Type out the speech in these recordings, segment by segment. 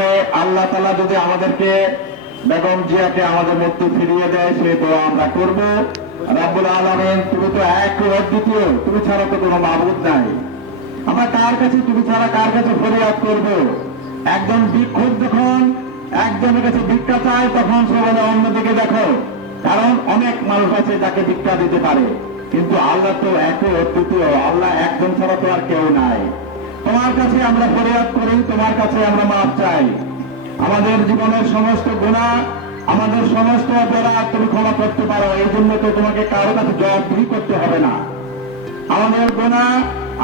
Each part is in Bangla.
করে আল্লাহ তাআলা যদি আমাদেরকে বেগম জিয়াকে আমাদের মধ্যে ফিরিয়ে দেয়, সেই দোয়া আমরা করব। রব্বুল আলামিন, তুমি তো এক ও অদ্বিতীয়, তুমি ছাড়া তো কোনো মাবুদ নাই। আমরা কার কাছে, তুমি ছাড়া কার কাছে ফরিয়াদ করব? একজন ভিক্ষুক যখন একজনের কাছে ভিক্ষা চায়, তখন সে বলে অন্যদিকে দেখো, কারণ অনেক মানুষ আছে যাকে ভিক্ষা দিতে পারে। কিন্তু আল্লাহ তো এক ও অদ্বিতীয়, আল্লাহ একজন ছাড়া তো আর কেউ নাই। তোমার কাছে আমরা ফরিয়াদ করি, তোমার কাছে আমরা মাফ চাই। আমাদের জীবনের সমস্ত গুনাহ, আমাদের সমস্ত অপরাধ তুমি ক্ষমা করতে পারো, এই জন্য তো তোমাকে কারো কাছে জবাবদিহি করতে হবে না। আমাদের গুনাহ,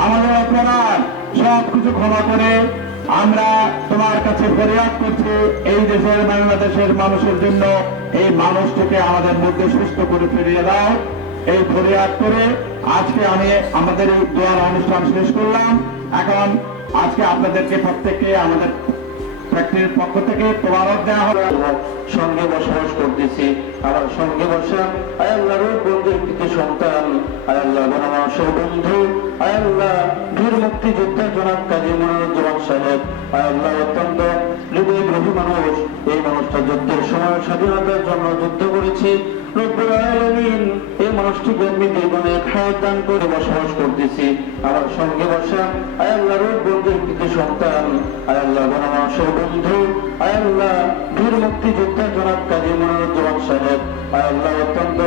আমাদের অপরাধ সবকিছু ক্ষমা করে আমরা তোমার কাছে ফরিয়াদ করছি এই দেশের, বাংলাদেশের মানুষের জন্য। এই মানুষটিকে আমাদের মধ্যে সুস্থ করে ফিরিয়ে দাও। এই ফরিয়াদ করে আজকে আমি আমাদের এই দোয়ার অনুষ্ঠান শেষ করলাম। এখন আজকে আপনাদেরকে প্রত্যেককে আমাদের ফ্যাক্টরির পক্ষ থেকে তোবারক দেওয়া হবে। সঙ্গে বসবাস করতেছি, আমার সঙ্গে বসা আয় আল্লাহ বন্ধু একটি সন্তান, আয় আল্লাহ গণমানুষের বন্ধু, আয় আল্লাহ বীর মুক্তিযোদ্ধা জনাব কাজী মনিরুজ্জামান সাহেব, আয় আল্লাহ অত্যন্ত হৃদয়গ্রাহী মানুষ। এই মানুষটা যুদ্ধের সময় স্বাধীনতার জন্য যুদ্ধ করেছে। রব্বুল আলামিন, এই মানুষটিকে আমি জীবনে হায়াত দান করে বসবাস করতেছি। আমার সঙ্গে বসা আয় আল্লাহ বন্ধু একটি সন্তান, আয় আল্লাহ গণমানুষের বন্ধু, আয় আল্লাহ বীর মুক্তিযোদ্ধা জনাব কাজী মনিরুজ্জামান সাহেব, আয় আল্লাহ অত্যন্ত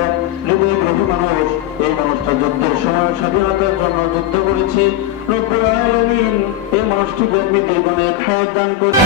হৃদয়গ্রাহী মানুষ। এই মানুষটা যুদ্ধের সময় স্বাধীনতার জন্য যুদ্ধ করেছে। রব্বুল আলামিন, এই মানুষটিকে আমি জীবনে হায়াত দান করে